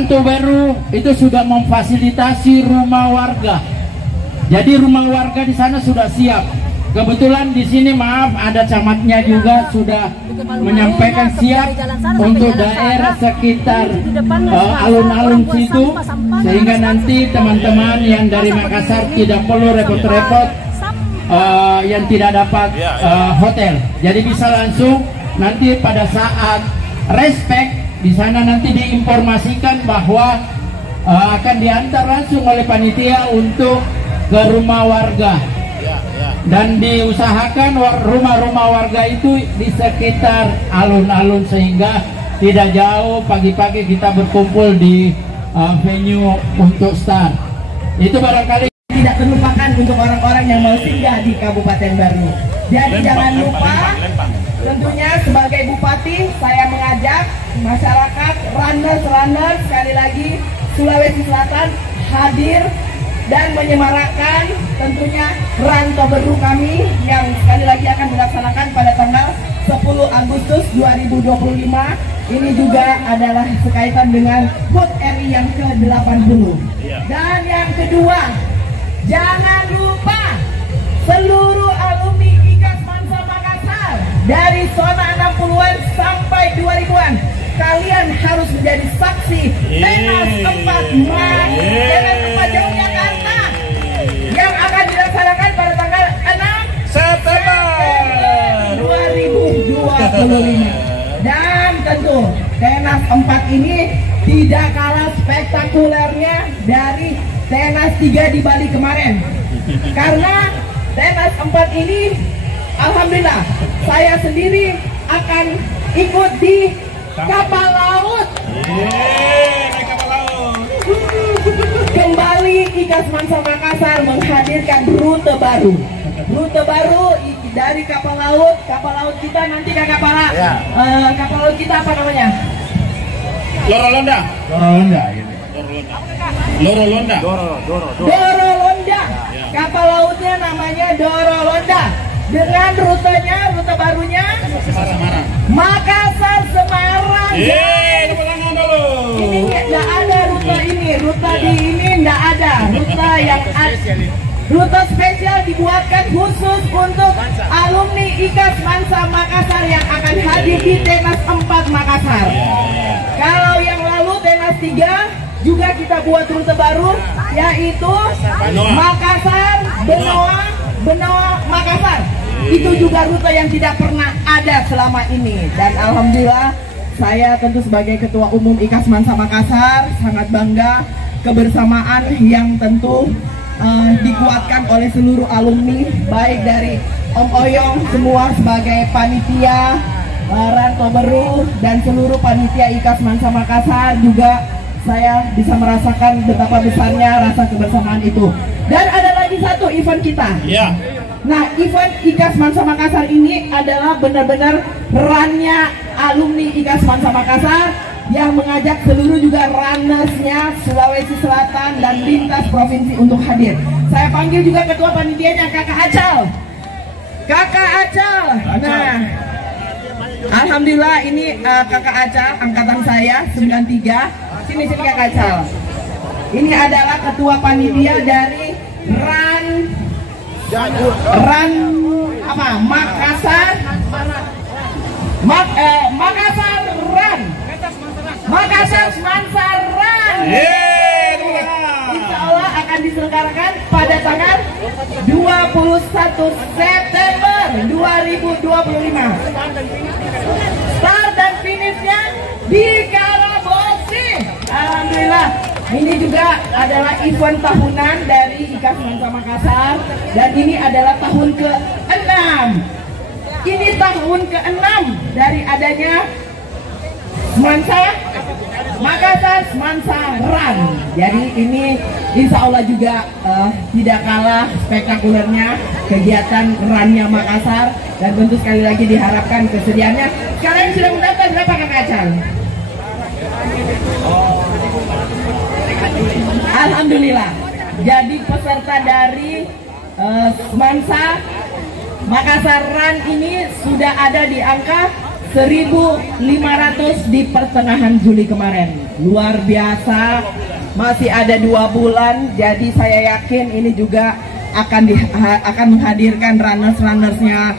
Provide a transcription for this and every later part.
Ranto Baru itu sudah memfasilitasi rumah warga. Jadi rumah warga di sana sudah siap. Kebetulan di sini maaf ada camatnya juga sudah menyampaikan siap untuk daerah sekitar alun-alun situ, sehingga nanti teman-teman yang dari Makassar tidak perlu repot-repot yang tidak dapat hotel. Jadi bisa langsung nanti pada saat respect di sana nanti diinformasikan bahwa akan diantar langsung oleh panitia untuk ke rumah warga. Dan diusahakan rumah-rumah warga itu di sekitar alun-alun sehingga tidak jauh, pagi-pagi kita berkumpul di venue untuk start. Itu barangkali tidak terlupakan untuk orang-orang yang mau singgah di Kabupaten Baru. Jadi jangan lupa, tentunya sebagai Bupati saya mengajak masyarakat runners sekali lagi Sulawesi Selatan hadir dan menyemarakkan tentunya Ranto Baru kami yang sekali lagi akan dilaksanakan pada tanggal 10 Agustus 2025. Ini juga adalah sekaitan dengan HUT RI yang ke-80. Dan yang kedua, jangan lupa seluruh alumni IKAS Mansa Makassar dari zona 60-an sampai 2000-an, kalian harus menjadi saksi Tenas 4 Yogyakarta yang akan dilaksanakan pada tanggal 6 September 2025. Dan tentu Tenas 4 ini tidak kalah spektakulernya dari Tenas 3 di Bali kemarin. Karena Tenas 4 ini alhamdulillah saya sendiri akan ikut di kapal laut. Kembali IKAS Mansa Makassar menghadirkan rute baru. Rute baru dari kapal laut kita nanti Kakak Para. Kapal laut kita apa namanya? Lorolonda. Dorolonda. Kapal lautnya namanya Dorolonda. Dengan rutenya, rute barunya Makassar Semarang. Ini tidak ada rute ini, rute di ini tidak ada. Rute yang rute spesial dibuatkan khusus untuk alumni IKAS Mansa Makassar yang akan hadir di Tenas 4 Makassar. Kalau yang lalu Tenas 3 juga kita buat rute baru, yaitu Makassar, Benoa, Makassar. Itu juga rute yang tidak pernah ada selama ini. Dan alhamdulillah saya tentu sebagai Ketua Umum IKAS Mansa Makassar sangat bangga kebersamaan yang tentu dikuatkan oleh seluruh alumni, baik dari Om Oyong semua sebagai panitia Ranto Baru dan seluruh panitia IKAS Mansa Makassar. Juga saya bisa merasakan betapa besarnya rasa kebersamaan itu. Dan ada lagi satu event kita. Nah, event IKAS Mansa Makassar ini adalah benar-benar runnya alumni IKAS Mansa Makassar yang mengajak seluruh juga runnersnya Sulawesi Selatan dan lintas provinsi untuk hadir. Saya panggil juga ketua panitianya Kakak Acal. Nah, alhamdulillah ini Kakak Acal angkatan saya 93. Sini Kakak Acal. Ini adalah ketua panitia dari Makassar Mansa Run. Insya Allah akan diselenggarakan pada tanggal 21 September 2025. Start dan finishnya di Karabosi. Alhamdulillah. Ini juga adalah event tahunan dari IKAS Mansa Makassar dan ini adalah tahun ke-6. Ini tahun ke-6 dari adanya Makassar Mansa Run. Jadi ini insya Allah juga tidak kalah spektakulernya kegiatan runnya Makassar, dan tentu sekali lagi diharapkan kesediaannya. Sekarang yang sudah mendaftar berapa Kakak Acal? Alhamdulillah. Jadi peserta dari Makassar Run ini sudah ada di angka 1.500 di pertengahan Juli kemarin. luar biasa. Masih ada 2 bulan, jadi saya yakin ini juga akan menghadirkan runners-runnersnya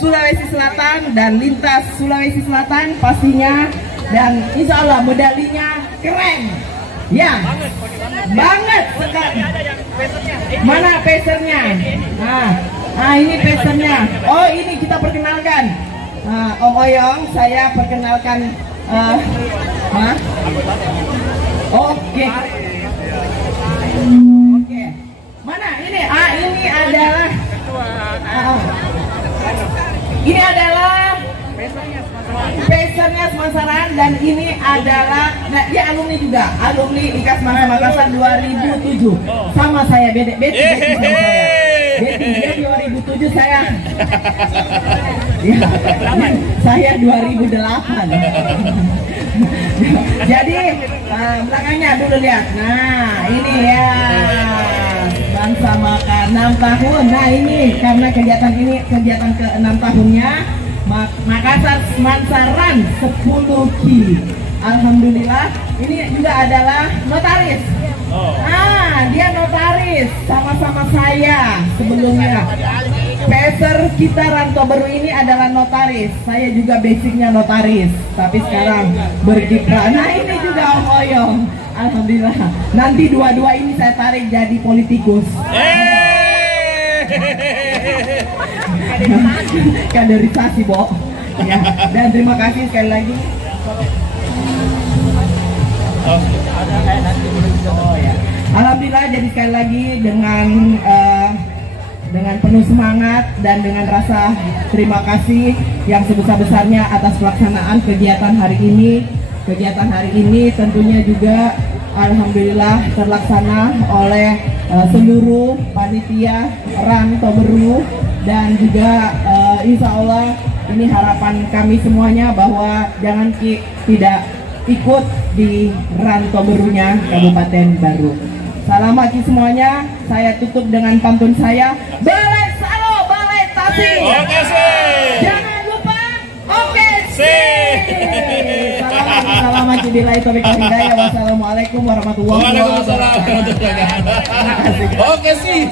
Sulawesi Selatan dan lintas Sulawesi Selatan pastinya, dan insya Allah medalinya keren ya, banget sekali. Mana pesernya? Nah ini pesernya. Oh ini kita perkenalkan, Om Oyong, saya perkenalkan. Oke. Mana ini? Ini adalah pesernya Semansaran, dan ini adalah dia alumni juga, alumni IKAS Semansa Makassar 2007. Sama saya, Betty sama saya. Betty dia 2007, saya saya 2008. Jadi belakangnya dulu lihat. Nah ini ya Bangsa Maka 6 tahun. Nah ini karena kegiatan ini kegiatan ke-6 tahunnya Makassar Semansaran 10 Ki. Alhamdulillah ini juga adalah notaris. Dia notaris sama-sama saya sebelumnya. Peser kita Ranto Baru ini adalah notaris. Saya juga basicnya notaris, tapi sekarang berkiprah. Nah ini juga Om Oyong. Alhamdulillah. Nanti dua-dua ini saya tarik jadi politikus. Kaderisasi, Bo. Ya. Dan terima kasih sekali lagi. Alhamdulillah, jadi sekali lagi dengan penuh semangat dan dengan rasa terima kasih yang sebesar-besarnya atas pelaksanaan kegiatan hari ini. Kegiatan hari ini tentunya juga alhamdulillah terlaksana oleh seluruh panitia Ranto Baru, dan juga insya Allah ini harapan kami semuanya bahwa jangan tidak ikut di Ranto Barunya Kabupaten Baru. Salam Aki semuanya. Saya tutup dengan pantun saya. Balai Salo, Balai Tasik. Oke sih. Jangan lupa. Oke sih. Salam Aki Bilai Taufiq wal Hidayah. Wassalamualaikum warahmatullahi wabarakatuh. Oke sih.